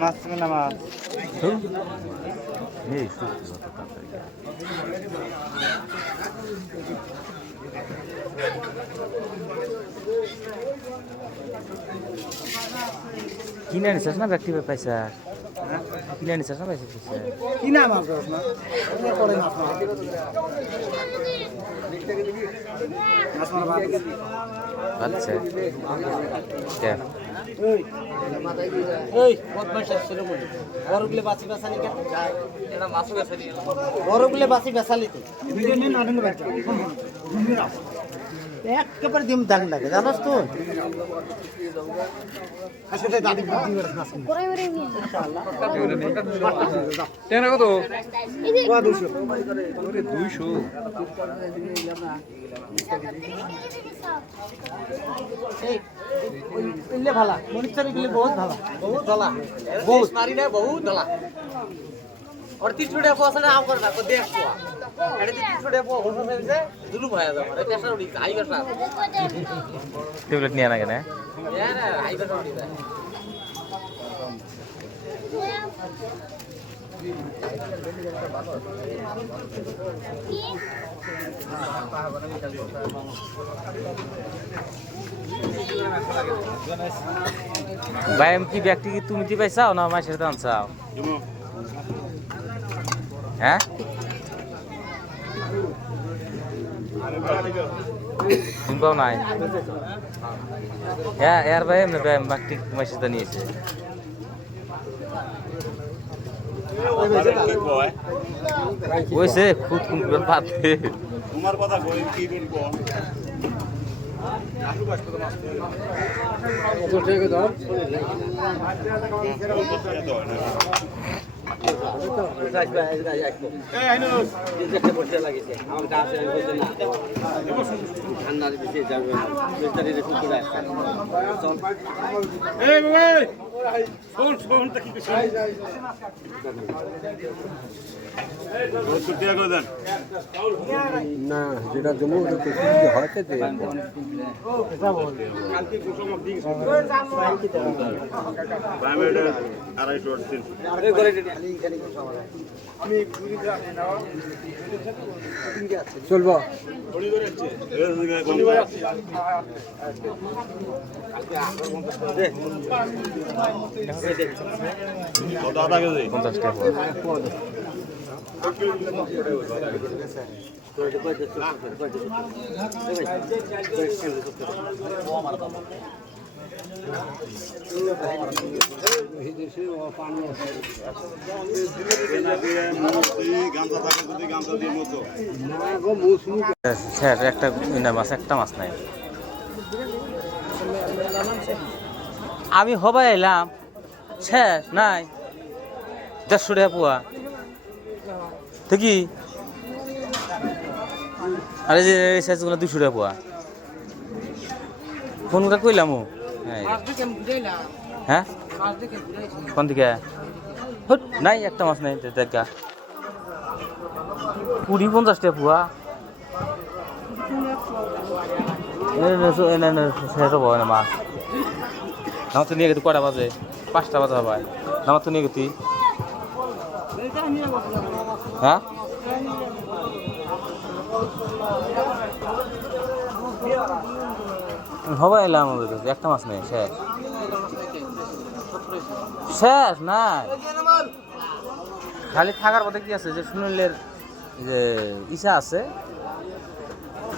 মাছ না মাছ নেই সত্যি কত তাড়াতাড়ি কিনে আনিস না ব্যক্তি পয়সা কিনে আনিস না পয়সা পয়সা কিনা মাছ না পরে মাছ আচ্ছা কে এই বদমাশ ছিল মনে বড়গুলো বাসি বেসালি কেন এটা মাছ বেসালি বড়গুলো বাসি বেসালি তো ভিডিও নিন আনন্দ বাচ্চা একেবারে দিম দাগ লাগে জানাস তো আসলে দাদি বুদ্ধি করে নাচ করে করে ইনশাআল্লাহ টেনা কত ওয়া 200 ওরে 200 এই ইল্লে ভালা মনিটরি গুলি বহুত ভালা বহুত ভালা বহুত মারি না বহুত ভালা और 300 টাকা পয়সা আম করবা কো দেখো এটা 300 টাকা পয়সা হইছে জুলুম হয়ে যাবে আরে পেশা উড়ি আই পেশা ট্যাবলেট নিয়ে না কেন यार আই পেশা উড়ি ভাই আমি কি ব্যক্তি কি তুমি দিবে চাও না মাসের দাম চাও হ্যাঁ তুমি পাও নাই হ্যাঁ এর ভাই এমনি ভাই ব্যক্তি মাসের দাম নিয়েছে ওইসে খুদ কোন পাতে তোমার কথা কই কি করব তো ঠিক আছে দাও এই আইনুস যেতে পড়তে লাগিছে আমার কাছে আমি বলতে না ঠান্ডার বেশি যাবে বেচারির কুকুরা চল এই ভাই শোন শোন তা কি কইছ ছুটিয়া করে দেন না যেটা জমু তো কি হয়তে দে এটা বল কালকে কুসুম দিন বামেডে 250 দিন আরে করে আমি পুরি গ্রামে নাও চলবো থোড়ি করে আছে গলি ভাই আছে কত আদা কেজি 50 টাকা স্যার একটা মাছ একটা মাছ নাই আমি হবাই এলাম স্যার নাই 150 টাকা পোয়া ঠিকই আরে যে সাইজগুলো 200 টাকা পোয়া ফোন করে কইলাম হ্যাঁ কোন দিকে নাই একটা মাছ নাই দেখা 20-50 টাকা পোয়া শেষ হবো না মাছ আমার তো নিয়ে গেছি কটা বাজে 5টা বাজে হবে আমার তো নিয়ে গেছি হ্যাঁ হবে এলাম আমাদের কাছে একটা মাছ নেই শেষ শেষ নাই খালি থাকার পথে কি আছে যে সুনীলের যে ইসা আছে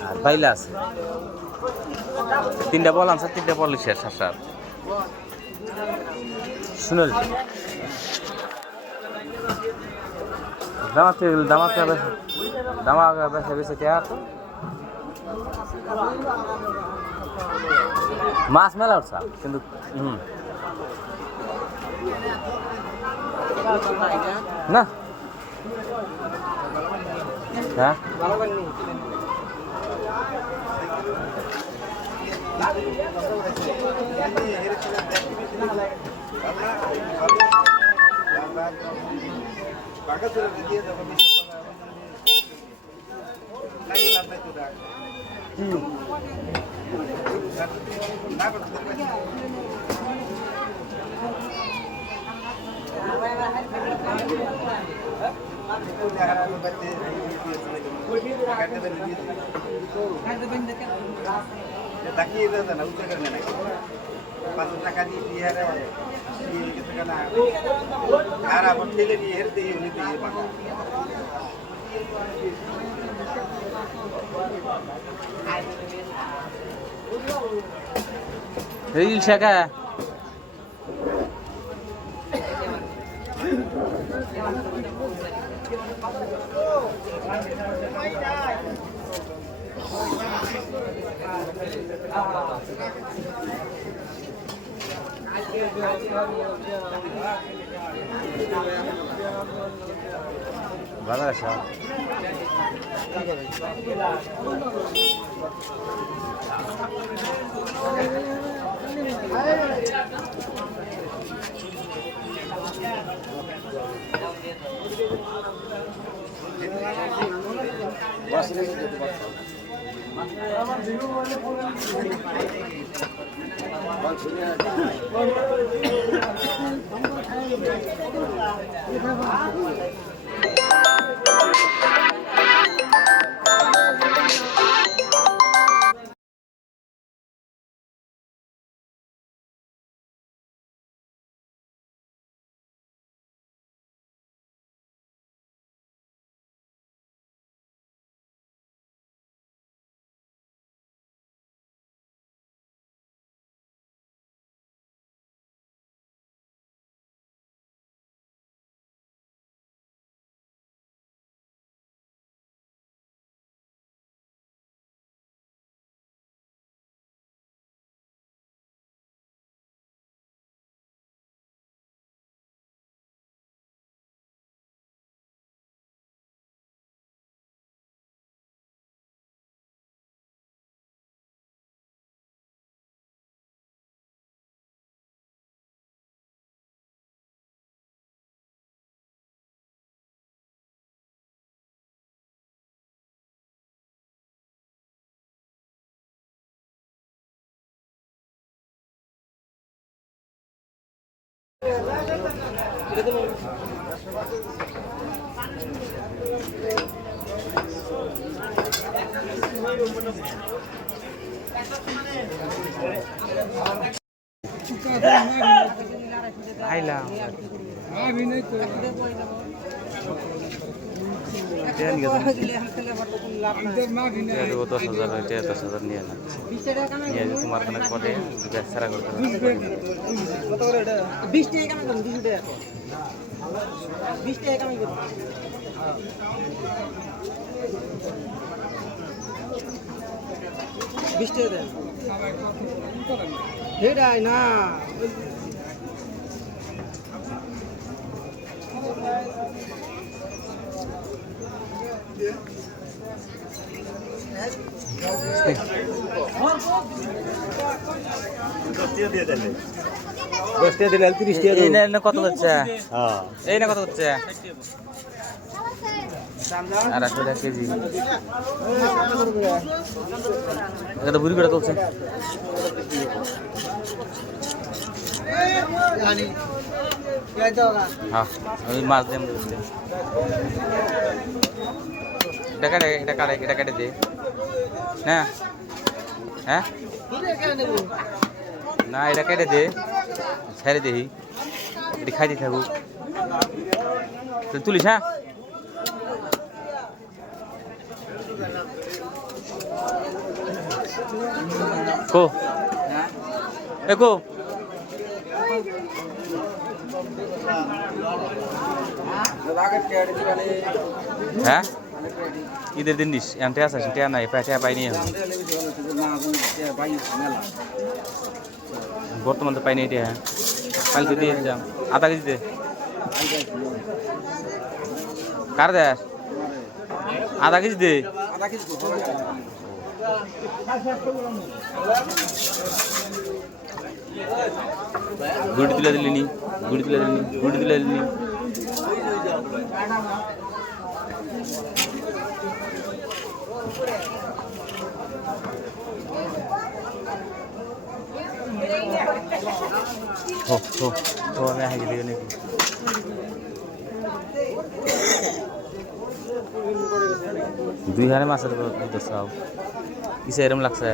আর বাইলা আছে 3টা বল আনসার 3টা বল শেষ সার সুনীল দামাতে বেছে বেছে কে আছে মাছ মেলা উঠছা কিন্তু না হ্যাঁ টাকা দিয়ে দিয়ে আর আমার ঠেলে নিয়ে হেরতে উনিতে পাকা রিল শেখা ভালো আছে আইলাম দেবো 10,000 হইতে 10,000 নিয়ে না নিয়ে যে তোমার কানে পড়ে ব্যাগ ছাড়া করতে 20 টাকা কামাই করুন 20 টাকা 20 টাকা কামাই করুন 20 টাকা দেন হেডাই না কত হচ্ছে এই না কত হচ্ছে 250 টাকা কেজি এটা বুড়ি করে চলছে হ্যাঁ ওই মাছ দেন এটা কেটে দে হ্যাঁ হ্যাঁ না এটা কেটে দে ছেড়ে দেহি এটি খাইতে থাকুক তুলিস হ্যাঁ কো এ কো হ্যাঁ ঈদের দিন দিস এমতে আসিস টিয়া নাই টিয়া পাইনি বর্তমান তো পাইনি টিয়া কালকে দিয়ে যাম আধা কেজি দে কার দেশ আধা কেজি দে গুড়ি তুলে দিলিনি গুড়ি তুলে দিলিনি গুড়ি তুলে দিলিনি আমি হাগি দিও নাকি দুই হারে মাছের চাও কিসে এরম লাগছে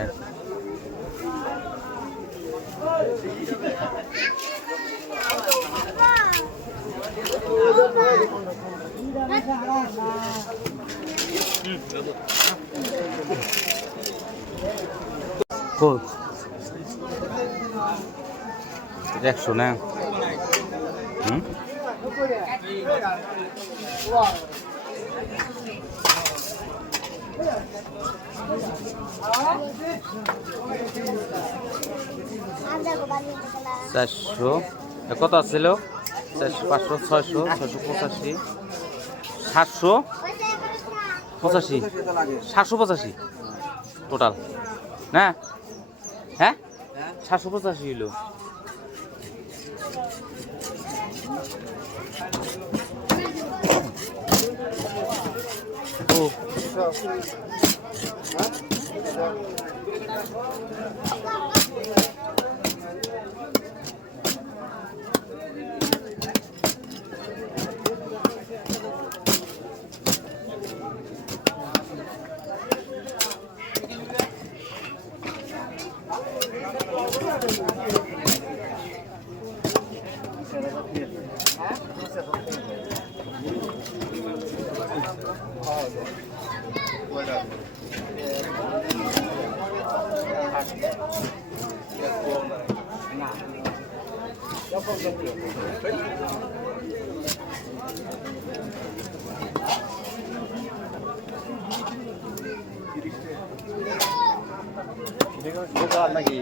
একশো না চারশো কত আসছিল 400 500 600 685 700 85 785 টোটাল না হ্যাঁ 785 হইলো ও নাকি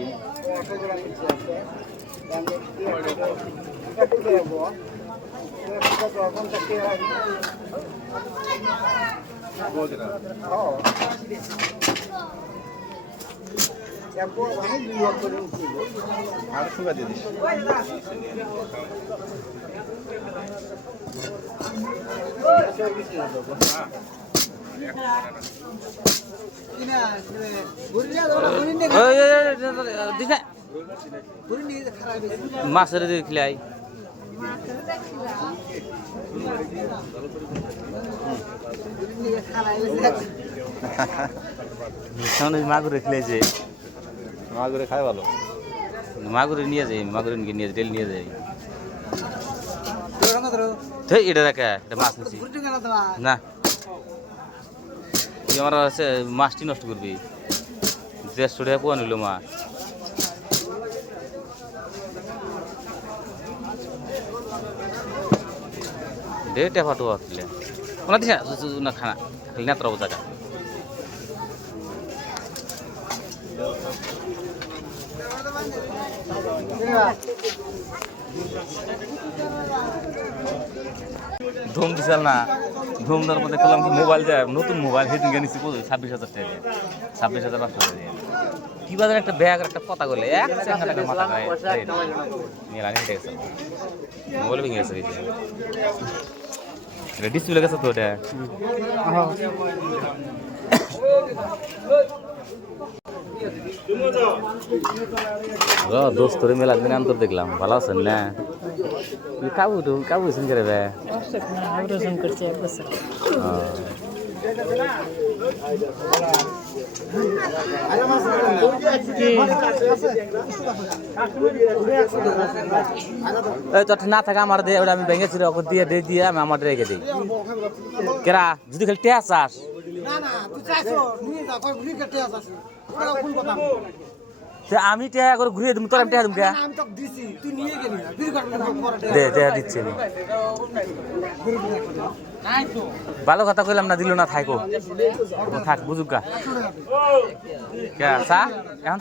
আর সুগা দিয়ে দিস মাছের খিলাই মাগুরে খিলাইছে মাগুরে খায় ভালো মাগুরে নিয়ে যাই মাগুরে নিয়ে ডেলি নিয়ে যাই এটা দেখা এটা মাছ নিচ্ছি না তুই আমার মাছটি নষ্ট করবি 150 টাকা পোয়া নিল মাছ ডেটে ফাটো আসলে কোনা দিছা না খানা খালি না তরব জায়গা ধুম দিছাল না ধুম দেওয়ার মধ্যে করলাম মোবাইল যায় নতুন মোবাইল সেদিন নিচ্ছি 26,000 টাকা 26,500 টাকা কি বাজার একটা ব্যাগ একটা কথা বলে 1,000 টাকা মাথা খায় নিয়ে লাগে গেছে মোবাইল ভেঙে গেছে এটা ডিসপ্লে গেছে তো এটা দোস্তরে মেলা দিন আন্তর দেখলাম ভালো আছেন না কাবু শুন করে করছে এক বছর না থাকে আমার দিয়ে ওটা আমি ভেঙেছি দিয়ে দিয়ে আমি আমার রেখে দিই কেরা যদি খালি টেয়া চাস আমি টেয়া করে ঘুরিয়ে দিব তোর আমি টেয়া দিব দে দিচ্ছি ভালো কথা কইলাম না দিল না থাকো থাক বুঝুক গা চা এখন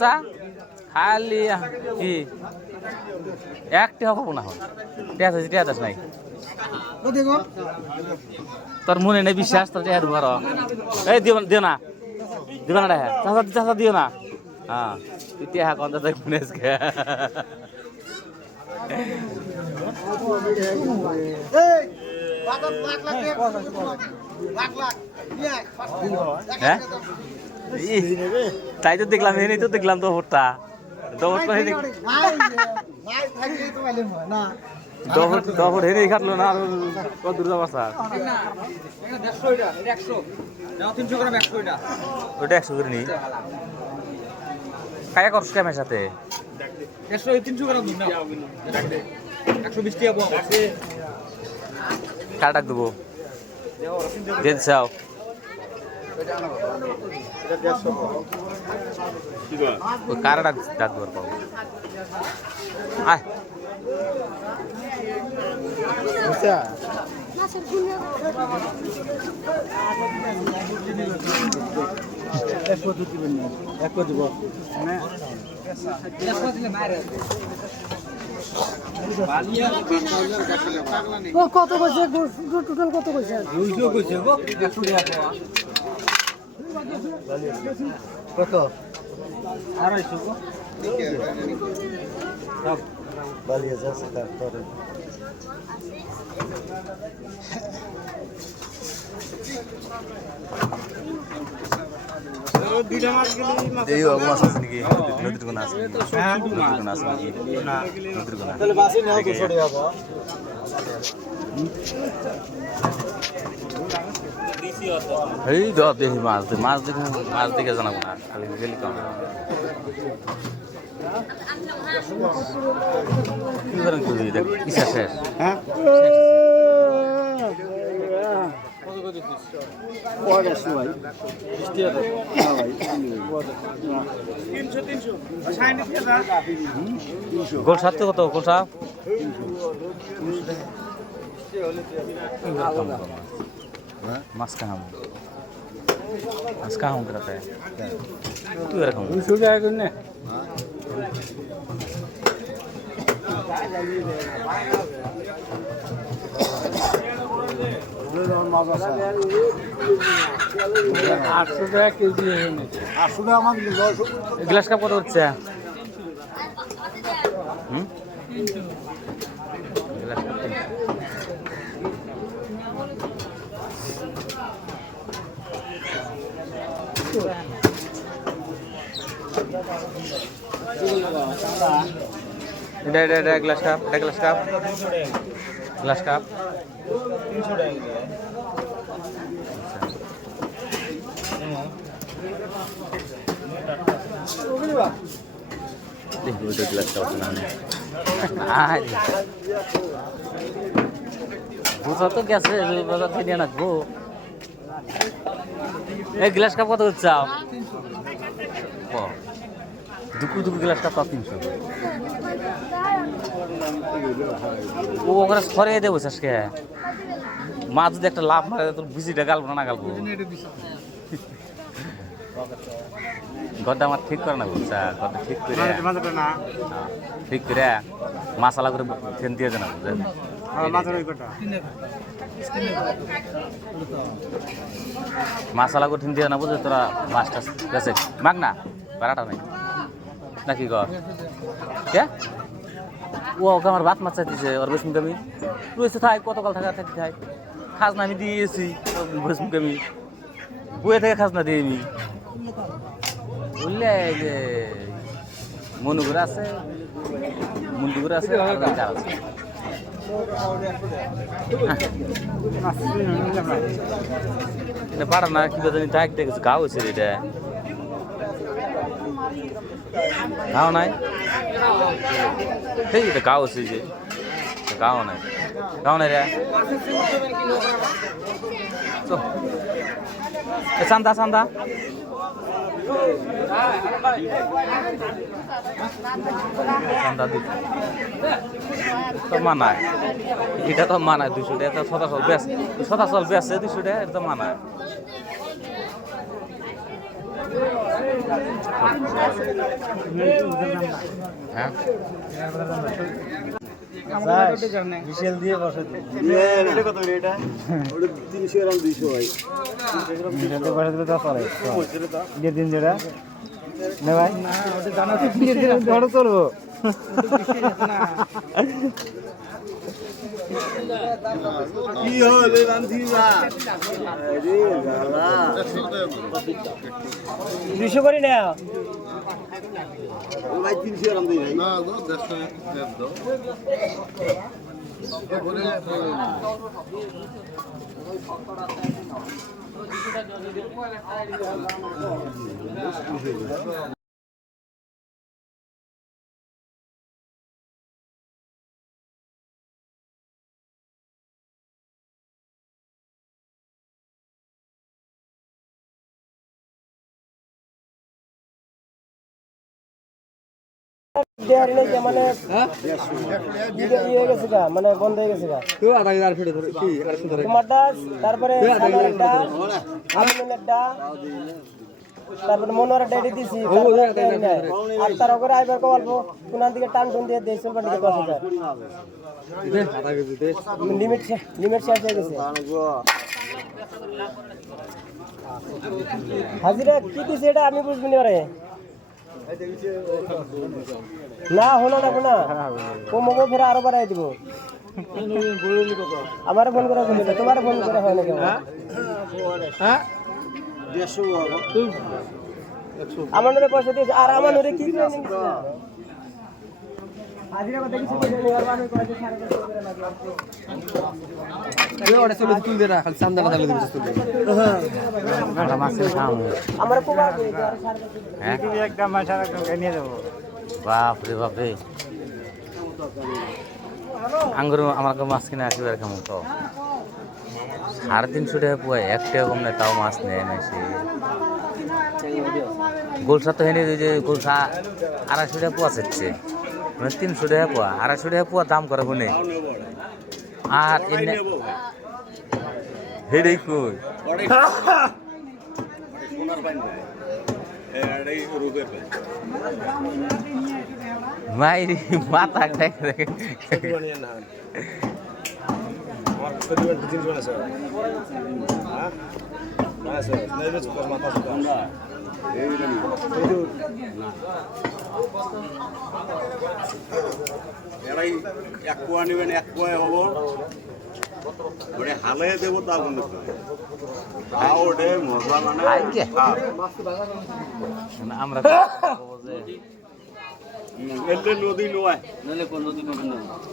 চা খালি কি একটা হবো না টেয়া চাস নাই তোর মনে নেই বিশ্বাস তোর টেয়া দিব এই দিও না চাচা দিও না হ্যাঁ তুই টেয়া কত দেখুন তাই তো দেখলাম এনেই তো দেখলাম দহরটা দহরটা হেনে দহর হেনেই খাটলো না আর কত দূর যাবার স্যার ওইটা 100 করে নি কায়া করছ কেমের সাথে 300 গ্রাম 120 টাকা কার ডাক দেবো দেন চাও ওই কার ডাক দেবার পাবো আয় কত কইছে টোটাল কত কইছে 200 কইছে গো 100 টাকা কত 250 গো সব বালিয়া যাচ্ছে তারপরে এই মাছ আছে নাকি নদীর কোন আছে নদীর কোন আছে নাকি নদীর কোন তাহলে বাসে নাও তো ছড়ে যাবো এই দেখি মাছ দেখে জানাবো না খালি গেলি কম কি করেন তুই দেখ ইচ্ছা শেষ হ্যাঁ গোল সাথে কত গোল সাপ মাছ কাহাম মাছ কাহাম করতে তুই এরকম 200 টাকা করে নে গ্লাস কাপ কত হচ্ছে এটা গ্লাস কাপ গ্লাস কাপ 300 টাকা দেখি ওইটা গ্লাস কাপ না বুঝা তো গেছে বাজার থেকে নিয়ে নাকবো এই গ্লাস কাপ কত হচ্ছে দুকু গ্লাস কাপ 300 ও ওখানে সরে দেবো আজকে মা যদি একটা লাভ মারে তোর বিজিটা গালবো না গালবো গড্ডা আমার ঠিক করে না বুঝছা গড্ডা ঠিক করে ঠিক করে মশলা করে ফেন দিয়ে দেনা বুঝছেন মশলা করে ফেন দিয়ে না বুঝে তোরা মাছটা গেছে মাগ না পারাটা নাই নাকি কর কে ও ওকে আমার ভাত মাছ চাইতেছে ওর বেশ মুখামি রয়েছে থাক কতকাল থাকতে থাক খাজনা আমি দিয়েছি বেশ মুখামি বইয়ে থেকে খাজনা দিয়ে আমি বুঝলে যে মনুগুর আছে মুন্ডুগুর আছে এটা পারা না কি জানি ডাক দেখেছে গাও হয়েছে এটা গাও নাই সেই এটা গাও হয়েছে যে গাও নাই রে চান্দা চান্দা চান্দা দিতে তো মানায় এটা তো মানায় 200 টাকা সদাচল বেচছে 200 টাকা এটা তো মানায় হ্যাঁ বিশাল দিয়ে বসে এটা কত করে এটা ওটা 300 গ্রাম 200 ভাই এটা বসে দিলে তো চলে যে দিন যেটা না ভাই না ওটা জানা তো ধরো চলবো কি হলো রামধি বা আরে বাবা 200 করি না ভাই 300 আরাম দিই ভাই না গো 150 দাও দেয়ার নেই যে মানে ইয়ে গেছে গা মানে বন্ধ হয়ে গেছে গা তুই আধা হাজার ফেটে ধরে কি আড়াইশো ধরে তোমারটা তারপরে সালমানেরটা আমিনেরটা তারপরে মনোয়ারটা এটি দিছি তারপরে দেয়ার নাই। আর তার ওপরে আইবার কো অল্প কোনার দিকে টান টুন দিয়ে দেই সুলবার দিকে 10,000 দে আধা কেজি দে লিমিট শেষ হয়ে গেছে হাজিরা কি দিছে এটা আমি বুঝবি না রে না হলো না না কমবো ফের আরো বাড়াই দিব আমারে ফোন করে বলিল তোমারে ফোন করে হয় না কেন হ্যাঁ 150 আমার নরে পয়সা দিয়েছে আর আমার নরে কি করে নিছিস হাজিরা কথা কিছু করে নি আর আমি কইতে 5,500 করে লাগবে তুই ওটা চলে তুই দে না খালি চান্দা কথা দিবি তুই হ্যাঁ একটা মাছের খাম আমার কোবা করে আর 5,500 হ্যাঁ একদম মাছ আর নিয়ে যাব বাপ রে বাপ রে আঙ্গুর আমার মাছ কিনে আসবে কেমন তো 350 টাকা পুয়া 1 টাকা কম নেই তাও মাছ নেয় না সে গোলসা তো হেনে যে গোলসা 250 টাকা পুয়া চাচ্ছে মানে 300 টাকা পুয়া 250 টাকা পুয়া দাম করে বনে আর এনে হেডেই কই সোনার পাইন ভাই এটাই রূপের পাইন মাইরি মাথা দেখে দেখে না আমার কত দিন জোন আছে হ্যাঁ আছে নেবে সুপার মাথা সুপার এই না এরাই এক কোয়া নেবেন এক কোয়া হবো ওরে হালে দেবো তা বন্ধ করে তাও ওরে মজা মানে আইকে। আমরা এলে নদী নয়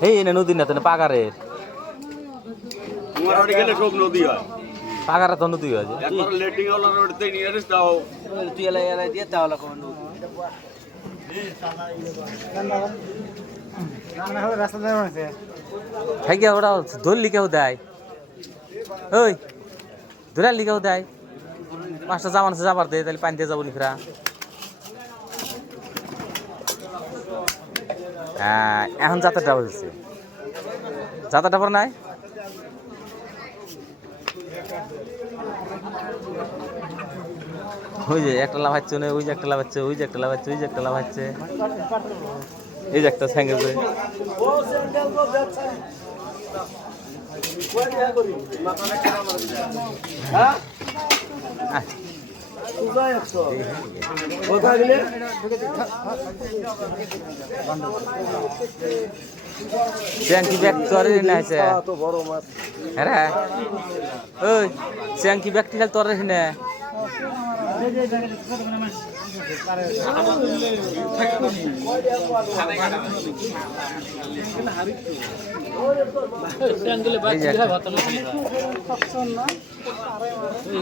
এই এনে নদী না তো পাগারের তোমার বাড়ি গেলে সব নদী হয় পাগারে তো নদী আছে একবার লেটিং হলো ওরতে নিয়ে এসে তাও তুই এলাই দিয়ে তাহলে কোন রাস্তা দেওয়া আছে খাইয়া ওরা ধরলি কেউ দেয় ওই ধরালি কেউ দেয় 5টা জামান আছে যাবার দে তাহলে পানি দিয়ে যাবো নিখরা হ্যাঁ এখন যাত্রাটা হয়েছে যাত্রাটা পর নাই ওই যে একটা লাভাচ্ছে না ওই যে একটা লাভাচ্ছে ওই যে একটা লাভাচ্ছে ওই যে একটা লাভাচ্ছে এই যে একটা স্যাঙ্গে চ্যাংকি ব্যাগ তোর না আছে হ্যাঁ ওই চ্যাংকি ব্যাগটি খালি তোর না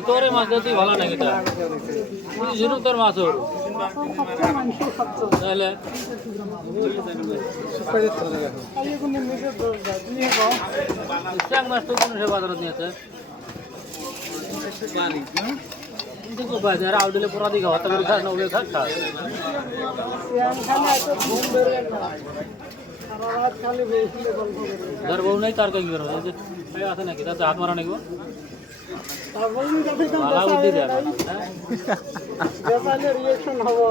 তোরে মাছ তুই ভালো নাকি তোর মাছ তাহলে মাছ তো কোনো বাজারত নিয়েছে বাজার আউট দিলে পুরা দিকে হতে করে খাস নবে খাস ধর বউ নাই তার কি করবো আছে নাকি তাতে হাত মারা নাকি ভালা বুদ্ধি দেয়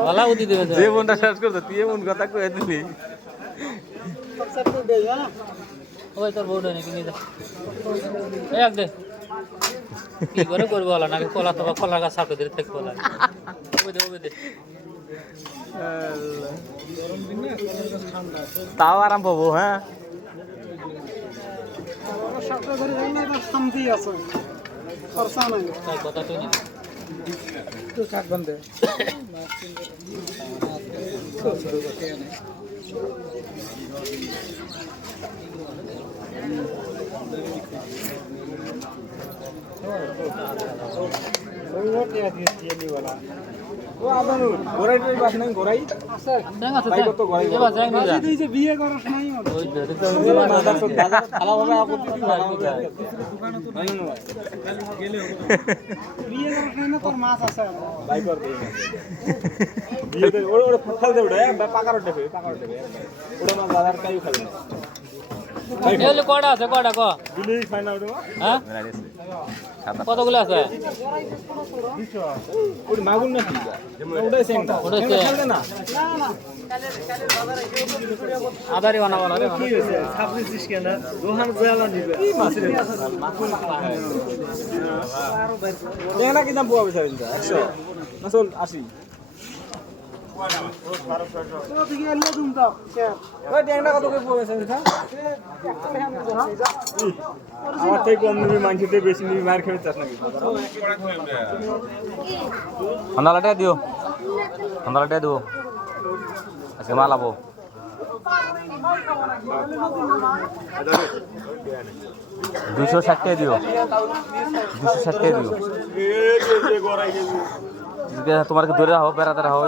ভালা বুদ্ধি দেবে যে মনটা শেষ করতো তুই এমন কথা কয়ে দিলি ওই তোর বউ নাকি নিয়ে যা এক দে কি করে করবো বলা নাকি কলা তো কলা গাছ সাপে দিলে থেকে বলা ওবে দে তাও আরাম পাবো হ্যাঁ শান্তি আছে খরচা নাই তাই কথা তুই না চ্যাং আছে এবার চ্যাং নিয়ে যা বিয়ে করাস নাই ওই এলে কয়টা আছে কয়টা ক হ্যাঁ কতগুলো আছে আদারি বানাবো না রে কি দাম পোয়া বিচারেন 100 না চল 80 আমার থেকে কম নিবি মাংসতে বেশি নিবি মার খেয়ে চাস নাকি ঠান্ডা লাটে দিও আজকে মাল আবো 260 টাকা দিও 260 টাকা দিও তোমাকে ধরে রাখো বেড়াতে রাখো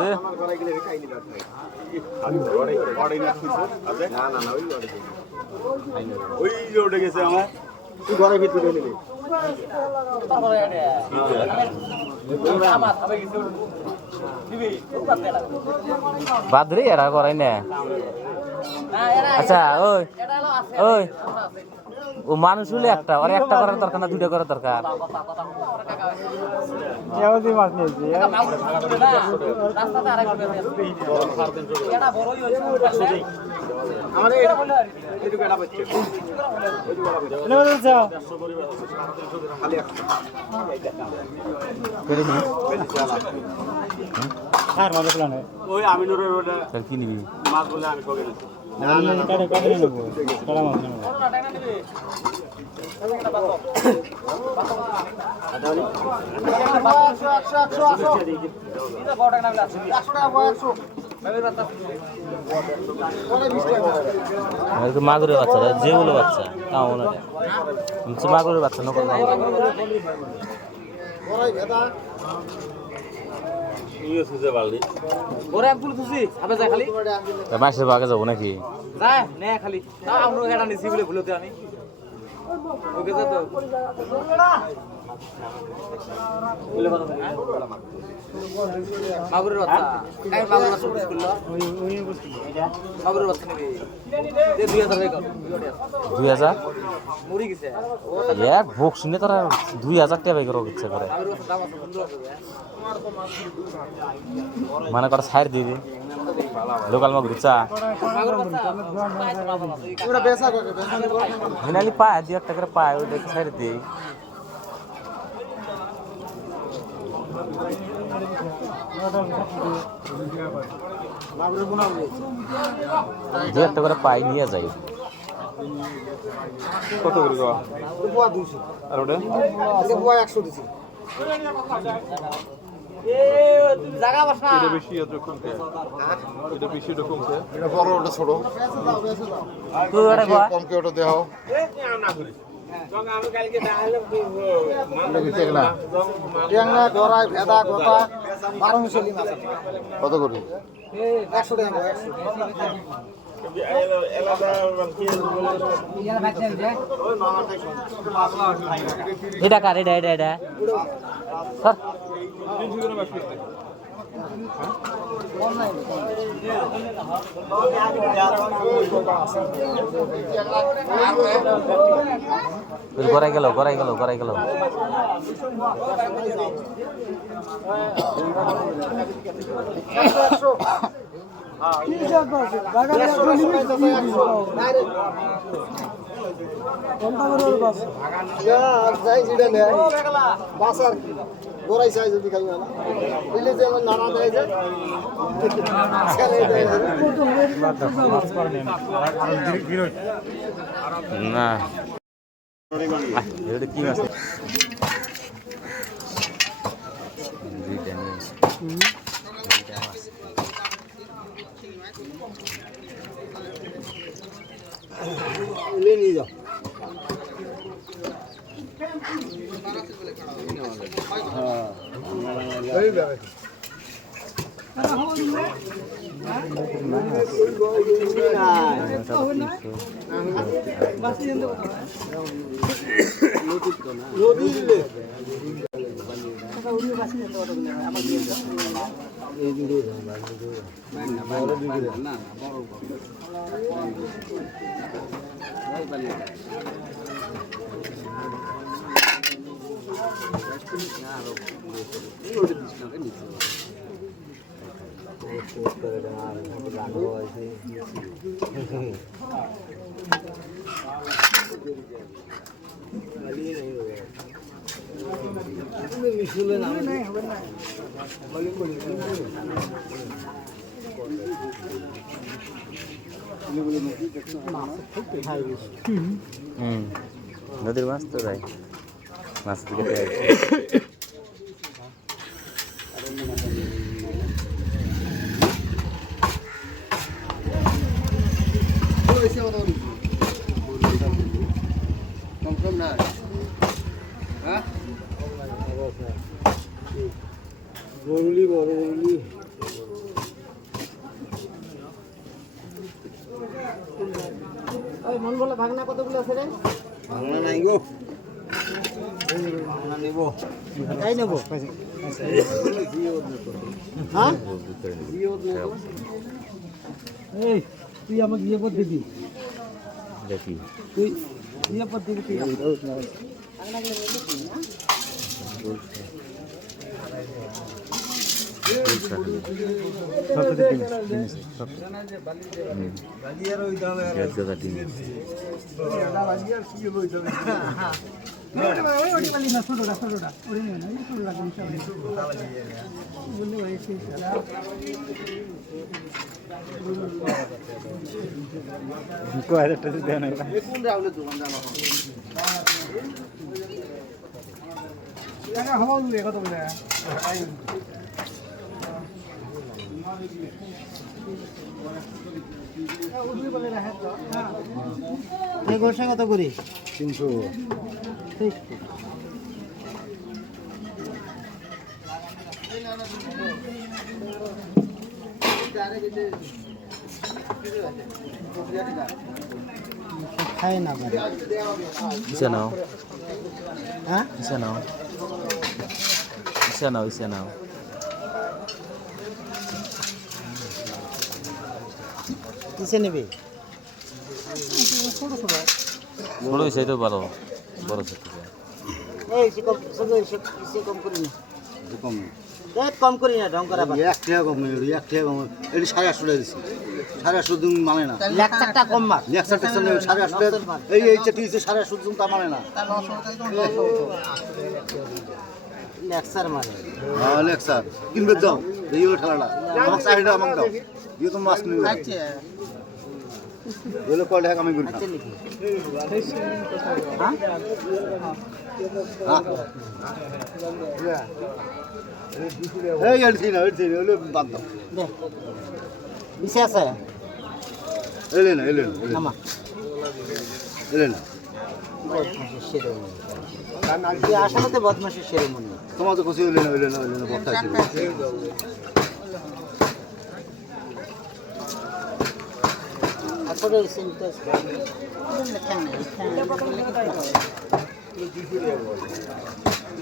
ওই যে উঠে গেছে আমার তুই ঘরের ভিতরে নিবি বাদরি এরা করাই না আচ্ছা ওই ওই ও মানুষ হলে একটা আর একটা করার দরকার না দুইটা করার দরকার ওই আমিনুরের ওটা কি নিবি মাছ বলে আমি কগে নিচ্ছি মাগুরের বাচ্চা যেগুলো বাচ্চা তাও মনে হয় মাগুরের বাচ্চা নকল মাসের বাগে যাবো নাকি খালি আমরা এটা নিছি বলে ভুলতে আমি ওকে তো মাগুরের বাচ্চা কাই মাগুরের বাচ্চা করলো মাগুরের বাচ্চা নেবে 2000 টাকা 2000 মরি গেছে এক ভোগ শুনে তোরা 2000 টাকা করে ইচ্ছে করে মাগুরের বাচ্চা দাম আছে বন্ধু মানে করে ছাড় দিবি লোকাল মাগুর চা মাগুরের বাচ্চা ওটা বেচা করে হিনালি পায় 2 টাকা করে পায় ওই দেখে ছাড় দিই মাগুরের গুণা হয়েছে 2 টাকা করে পাই নিয়ে যাই কত করে গো পোয়া 200 আর ওটা এটা পোয়া 100 দিছি এ জায়গা বসনা এটা বেশি এত কমছে এটা বেশি এটা কমছে এটা বড় ওটা ছোট তুই ওটা কয় কম কে ওটা দেও টেংনা গড়াই ভেদা গোটা 12 মিশালি মাছ কত করে 100 টাকা 100 এটা কার এটা এটা স্যার গড়াই গেল গোরাই চাই যদি খাই না বুঝলে যে নানা দেয় যে না এটা কি মাছ নিয়ে যাও নদীর মাছ তো ভাই মাছ থেকে বরুলি বরুলি মন বলে ভাগনা কতগুলো আছে রে? ভাঙনা নাই গো ভাগনা নেব তাই নেব হ্যাঁ এই তুই আমাকে ইয়ে করে দিবি দেখি তুই ইয়ে করে দিবি তুই গোসা কত করি 300 খায় না ইসে নাও হ্যাঁ ইসে নাও ইসে নাও ইসে নাও কিসে নেবে ছোট হয়েছে তো ভালো বড় ছোট এই সে কম করি না কম কম করি না ঢং করা 1 টাকা কম 1 টাকা কম এটি 850 টাকা দিছি 850 দিন মানে না 1 টাকা কম মার 100 টাকা নেই 850 এই চাটি দিছে 850 দিন তা মানে না লেকচার মারে হ্যাঁ লেকচার কিনবে যাও এই হলো ঠেলাটা আমাকে চাহিদা আমাকে দাও ইয়ে তো মাছ নিবে আচ্ছা এগুলো কয় টাকা আমি করি আচ্ছা নাকি এই এলছি না হলো বাদ দাও দে বিশে আছে এলে না আমা এলে না আসলে বদমাসের সেরেমনি তোমার তো খুশি এলে না বর্তা ছিল আসলে সিনটেস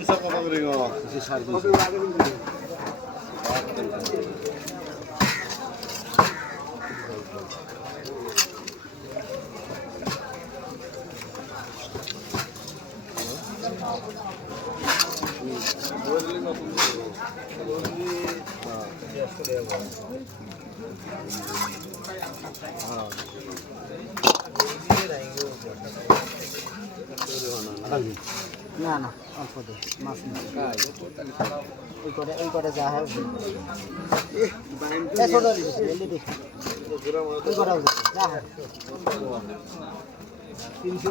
ইসব কথা করে গো 350 না না অল্প দে মাছ না এই করে যা হয় ছোট দেখি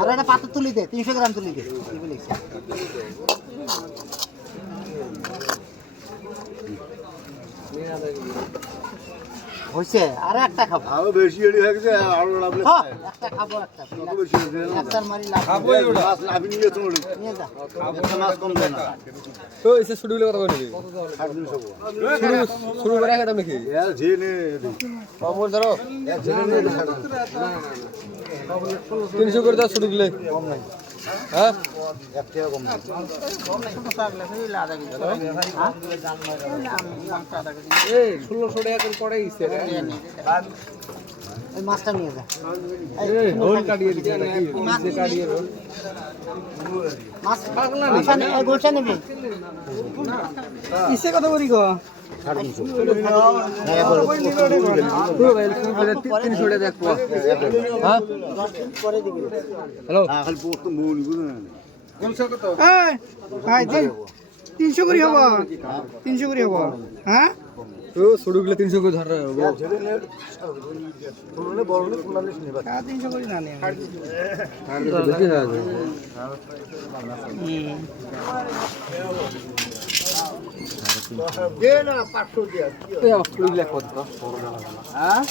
আর একটা পাথর তুলি দে 300 গ্রাম তুলি দে হইছে আর একটা খাবো আরো বেশি এড়ি হয়ে গেছে আরো লাগলে হ্যাঁ একটা খাবো একটা কত বেশি হয়েছে একটার মারি লাভ মাছ লাভি নিয়ে তো নিয়ে যা একটা মাছ কম দেয় না তো এসে শুরু হলে কথা বলবি শুরু করে একদম নাকি এর জেনে কমল ধরো এর জেনে 300 করে দাও শুরু দিলে হ্যাঁ এক টাকা কম না এই 1600 টাকা করে পড়ে গেছে এই মাছটা নিয়ে যা এই হোল কাটিয়ে দিছে নাকি নিচে কাটিয়ে মাছ পাগলা না গোলটা নেবে ইসে কত করি গো 300 টাকা দেখো হ্যাঁ 10 দিন পরে দিবি হ্যালো খালি পোস্ত মন গুলো এই ভাই 300 করি হবো 300 করি হবো হ্যাঁ তো শুরু গেলে 300 করে ধরে জেনে তোরলে বড় হলে 45 নেবা 300 করি না নে বেশি হয়ে যাবে দে না 500 দিয়া এই শুরু গেলে কত হ্যাঁ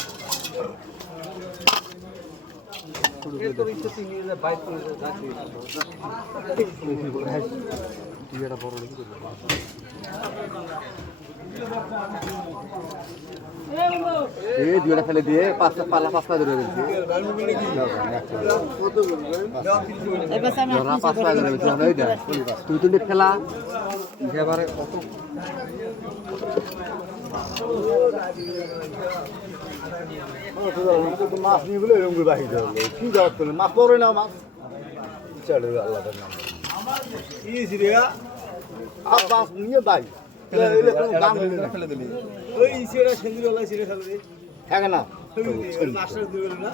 এই দুইটা ফেলে দিয়ে পাঁচটা ধরে দিয়েছি এই পাশে আমি ধরা পাঁচটা ধরে দিয়েছি আমরা এই দেখ তুই তুই ফেলা এবারে কত মাছ নিয়ে গেলে এরকম করে বাহির হলো কি জবাব করলে মাছ পড়ে না মাছ চলে আল্লাহর নাম কি রে আর মাছ নিয়ে বাই এলে কোনো দাম ফেলে দিলি ওই ইসেরা সেন্দিরওয়ালা ছেড়ে ফেলে দে থাকে না মাছটা দিবেন না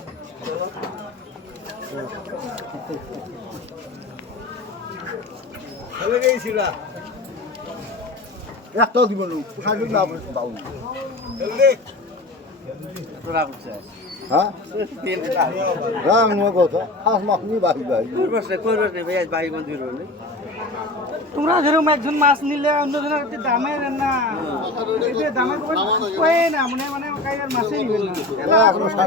ফেলে গেছিলা একটাও দিব না খালি না বাউ ফেলে দে হ্যাঁ রাং নো কথা আস মাছ নিয়ে বাহি তোমরা যেরকম একজন মাছ নিলে অন্যজনের কাছে দামে দেন না এটা দামে কয়ে না মনে মানে কাইয়ার মাছই নিবেন না এখনো 350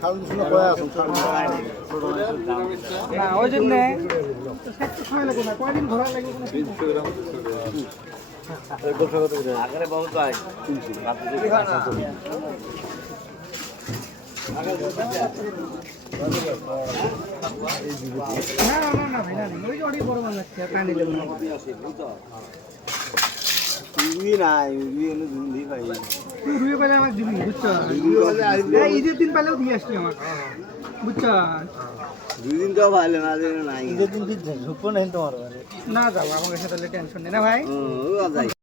খালি শুনে কয় আছো না ওই জন্য একটু সময় লাগবে না কয়দিন ঘোরা লাগবে কোনো আগে বহুত ভাই না না না ভাই না ওই যে অনেক বড় মাছ আছে টানি দেব না তুই নাই তুই এনে দিই ভাই তুই রুই পেলে আমাকে দিবি বুঝছো এই ঈদের দিন পেলেও দিয়ে আসলি আমার বুঝছো দুই দিন তো ভালো না দিন নাই ঈদের দিন ঠিক ঝুঁকো নাই তোমার না যাও আমার কাছে তাহলে টেনশন নেই না ভাই ও যাই